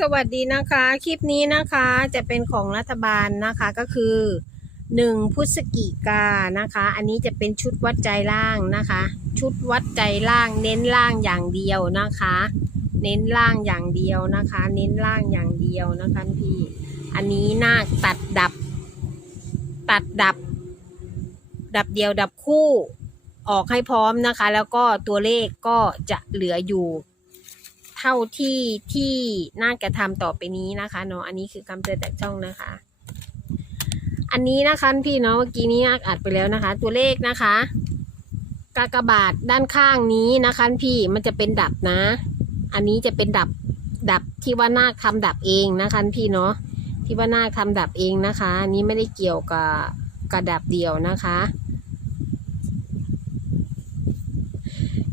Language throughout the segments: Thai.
สวัสดีนะคะ คลิปนี้นะคะจะเป็นของรัฐบาลนะคะก็คือหนึ่งพฤศจิกานะคะ อันนี้จะเป็นชุดวัดใจล่างนะคะ ชุดวัดใจล่างเน้นล่างอย่างเดียวนะคะ เน้นล่างอย่างเดียวนะคะ เน้นล่างอย่างเดียวนะคะพี่ อันนี้นาคตัดดับ ตัดดับ ดับเดียวดับคู่ออกให้พร้อมนะคะ แล้วก็ตัวเลขก็จะเหลืออยู่ ท่าที่ที่น่ากระทำต่อไปนี้นะคะเนาะอันนี้คือคำเตือนจากช่องนะคะ อันนี้นะคะพี่เนาะเมื่อกี้นี้อัดไปแล้วนะคะ ตัวเลขนะคะกากบาทด้านข้างนี้นะคะพี่มันจะเป็นดับนะ อันนี้จะเป็นดับดับที่ว่านาคทำดับเองนะคะพี่เนาะที่ว่านาคทำดับเองนะคะ อันนี้ไม่ได้เกี่ยวกับกระดับเดียวนะคะ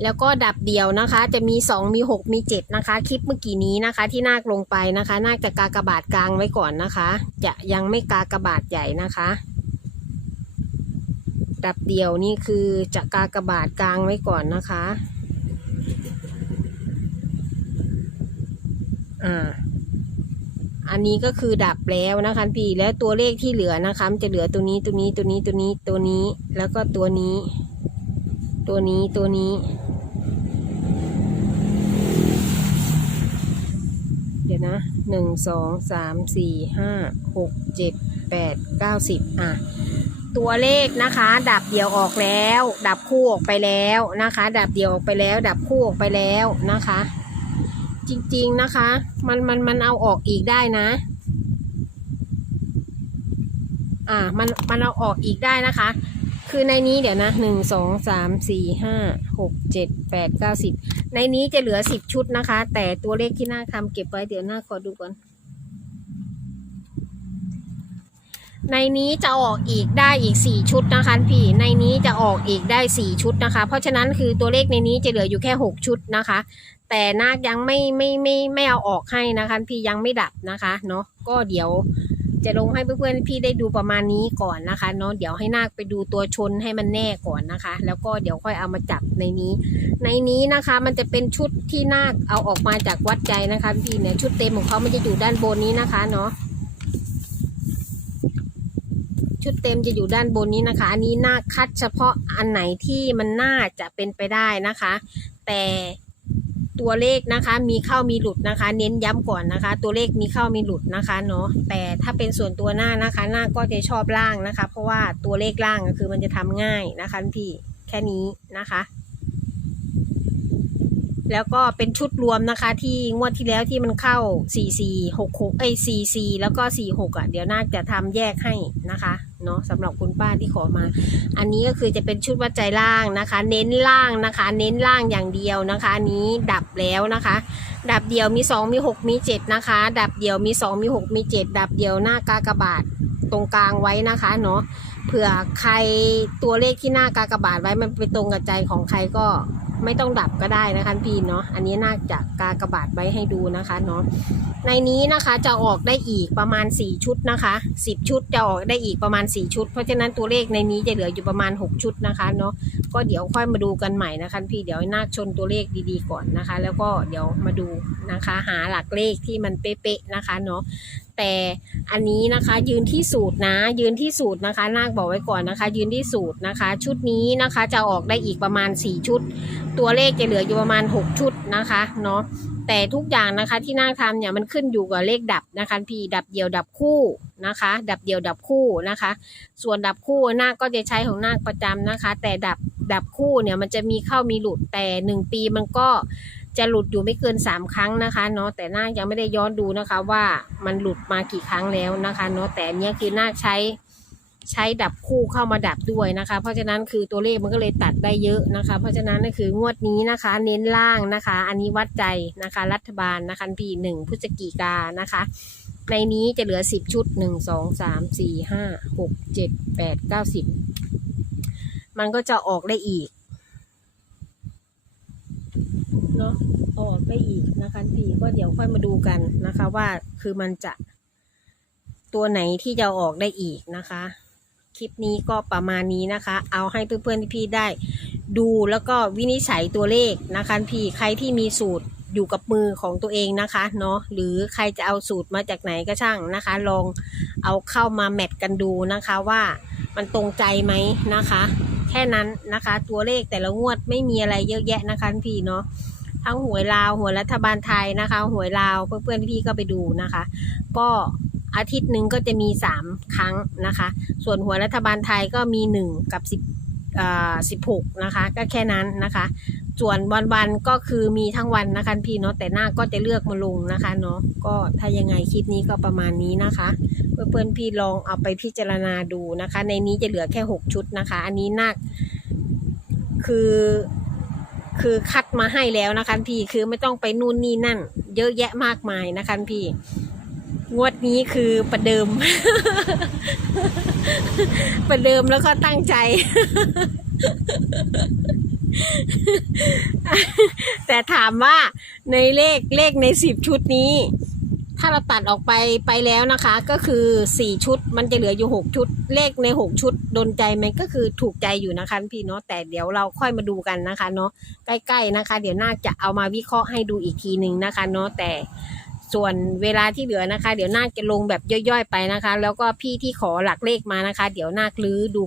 แล้วก็ดับเดียวนะคะ จะมี 2 มี 6 มี 7 นะคะ คลิปเมื่อกี้นี้นะคะ ที่นาคลงไปนะคะนาคจะกากระบาทกลางไว้ก่อนนะคะ จะยังไม่กากระบาทใหญ่นะคะ ดับเดียวนี่คือจะกากระบาทกลางไว้ก่อนนะคะอ่าอันนี้ก็คือดับแล้วนะคะพี่แล้วตัวเลขที่เหลือนะคะมันจะเหลือตัวนี้ตัวนี้ตัวนี้ตัวนี้ตัวนี้ แล้วก็ตัวนี้ ตัวนี้ตัวนี้ เดี๋ยว นะหนึ่งสองสามสี่ห้าหกเจ็ดแปดเก้าสิบอะ ตัวเลขนะคะ ดับเดียวออกแล้ว ดับคู่ออกไปแล้วนะคะ ดับเดียวออกไปแล้ว ดับคู่ออกไปแล้วนะคะ จริงๆนะคะ มันมันมันเอาออกอีกได้นะ อ่ามันมันเอาออกอีกได้นะคะ คือในนี้เดี๋ยวนะหนึ่งสองสามสี่ห้าหกเจ็ดแปดเก้าสิบในนี้จะเหลือสิบชุดนะคะ แต่ตัวเลขที่หน้าทำเก็บไว้เดี๋ยวหน้าขอดูก่อน ในนี้จะออกอีกได้อีกสี่ชุดนะคะพี่ ในนี้จะออกอีกได้สี่ชุดนะคะ เพราะฉะนั้นคือตัวเลขในนี้จะเหลืออยู่แค่หกชุดนะคะ แต่นาคยังไม่ไม่ไม่ไม่เอาออกให้นะคะพี่ยังไม่ดับนะคะเนาะก็เดี๋ยว จะลงให้เพื่อนๆพี่ได้ดูประมาณนี้ก่อนนะคะเนาะเดี๋ยวให้นาคไปดูตัวชนให้มันแน่ก่อนนะคะ แล้วก็เดี๋ยวค่อยเอามาจับในนี้ ในนี้นะคะมันจะเป็นชุดที่นาคเอาออกมาจากวัดใจนะคะพี่เนี่ยชุดเต็มของเขามันจะอยู่ด้านบนนี้นะคะเนาะชุดเต็มจะอยู่ด้านบนนี้นะคะ อันนี้นาคคัดเฉพาะอันไหนที่มันน่าจะเป็นไปได้นะคะ แต่ ตัวเลขนะคะ มีเข้ามีหลุดนะคะ เน้นย้ำก่อนนะคะ ตัวเลขมีเข้ามีหลุดนะคะเนาะแต่ถ้าเป็นส่วนตัวหน้านะคะ หน้าก็จะชอบล่างนะคะ เพราะว่าตัวเลขล่างคือมันจะทำง่ายนะคะพี่แค่นี้นะคะ แล้วก็เป็นชุดรวมนะคะ ที่งวดที่แล้วที่มันเข้า 4 4 6 6เอ้4 4 แล้วก็ 4 6 อะ เดี๋ยวน่าจะทำแยกให้นะคะ เนาะสำหรับคุณป้าที่ขอมา อันนี้ก็คือจะเป็นชุดวัดใจล่างนะคะ เน้นล่างนะคะ เน้นล่างอย่างเดียวนะคะ อันนี้ดับแล้วนะคะ ดับเดียวมี 2 มี 6 มี 7 นะคะ ดับเดียวมี 2 มี 6 มี 7 ดับเดียวหน้ากากบาทตรงกลางไว้นะคะเนาะ เผื่อใครตัวเลขที่หน้ากากบาทไว้มันไปตรงกับใจของใครก็ไม่ต้องดับก็ได้นะคะพี่เนาะอันนี้น่าจะกากระบาทไว้ให้ดูนะคะเนาะในนี้นะคะจะออกได้อีกประมาณ 4 ชุดนะคะ 10 ชุดจะออกได้อีกประมาณ 4 ชุด เพราะฉะนั้นตัวเลขในนี้จะเหลืออยู่ประมาณ 6 ชุดนะคะเนาะก็เดี๋ยวค่อยมาดูกันใหม่นะคะพี่เดี๋ยวให้นาคชนตัวเลขดีๆก่อนนะคะ แล้วก็เดี๋ยวมาดูนะคะหาหลักเลขที่มันเป๊ะๆนะคะเนาะแต่อันนี้นะคะยืนที่สูตรนะ ยืนที่สูตรนะคะนาคบอกไว้ก่อนนะคะ ยืนที่สูตรนะคะ ชุดนี้นะคะจะออกได้อีกประมาณ 4 ชุด ตัวเลขจะเหลืออยู่ประมาณ 6 ชุดนะคะเนาะแต่ทุกอย่างนะคะที่นาคทำเนี่ยมันขึ้นอยู่กับเลขดับนะคะพี่ดับเดียวดับคู่นะคะ ดับเดียวดับคู่นะคะ ส่วนดับคู่นาคก็จะใช้ของนาคประจำนะคะ แต่ดับดับคู่เนี่ยมันจะมีเข้ามีหลุดแต่หนึ่งปีมันก็ จะหลุดอยู่ไม่เกินสามครั้งนะคะเนาะแต่นาคยังไม่ได้ย้อนดูนะคะว่ามันหลุดมากี่ครั้งแล้วนะคะเนาะแต่นเนี้ยคือนาคใช้ใช้ดับคู่เข้ามาดับด้วยนะคะ เพราะฉะนั้นคือตัวเลขมันก็เลยตัดได้เยอะนะคะ เพราะฉะนั้นก็คืองวดนี้นะคะ เน้นล่างนะคะ อันนี้วัดใจนะคะ รัฐบาลนะคะพี่หนึ่งพฤศจิกานะคะ ในนี้จะเหลือสิบชุดหนึ่งสองสามสี่ห้าหกเจ็ดแปดเก้าสิบมันก็จะออกได้อีก เนาะออกได้อีกนะคะพี่ก็เดี๋ยวค่อยมาดูกันนะคะ ว่าคือมันจะ ตัวไหนที่จะออกได้อีกนะคะ คลิปนี้ก็ประมาณนี้นะคะ เอาให้เพื่อนๆพี่ได้ ดูแล้วก็วินิจฉัยตัวเลขนะคะพี่ใครที่มีสูตรอยู่กับมือของตัวเองนะคะเนาะหรือใครจะเอาสูตรมาจากไหนก็ช่างนะคะ ลองเอาเข้ามาแมทกันดูนะคะว่ามันตรงใจไหมนะคะ แค่นั้นนะคะ ตัวเลขแต่ละงวดไม่มีอะไรเยอะแยะนะคะพี่เนาะ ทั้งหวยลาวหวยรัฐบาลไทยนะคะ หวยลาวเพื่อนๆพี่ก็ไปดูนะคะ ก็อาทิตย์หนึ่งก็จะมีสามครั้งนะคะ ส่วนหวยรัฐบาลไทยก็มีหนึ่งกับสิบสิบหกนะคะ ก็แค่นั้นนะคะ ส่วนวันวันๆก็คือมีทั้งวันนะคะพี่เนาะแต่หน้าก็จะเลือกมาลงนะคะเนาะก็ถ้ายังไงคลิปนี้ก็ประมาณนี้นะคะ เพื่อนๆพี่ลองเอาไปพิจารณาดูนะคะ ในนี้จะเหลือแค่หกชุดนะคะ อันนี้นาคคือ คือคัดมาให้แล้วนะคะพี่คือไม่ต้องไปนู่นนี่นั่น เยอะแยะมากมายนะคะพี่งวดนี้คือประเดิม ประเดิมแล้วก็ตั้งใจ แต่ถามว่าในเลขเลขในสิบชุดนี้ ถ้าเราตัดออกไปไปแล้วนะคะ ก็คือสี่ชุดมันจะเหลืออยู่หกชุด เลขในหกชุดโดนใจไหมก็คือถูกใจอยู่นะคะพี่เนาะแต่เดี๋ยวเราค่อยมาดูกันนะคะเนาะใกล้ๆนะคะ เดี๋ยวน่าจะเอามาวิเคราะห์ให้ดูอีกทีหนึ่งนะคะเนาะแต่ส่วนเวลาที่เหลือนะคะ เดี๋ยวนาคจะลงแบบย่อยๆไปนะคะ แล้วก็พี่ที่ขอหลักเลขมานะคะ เดี๋ยวนาคลื้อดู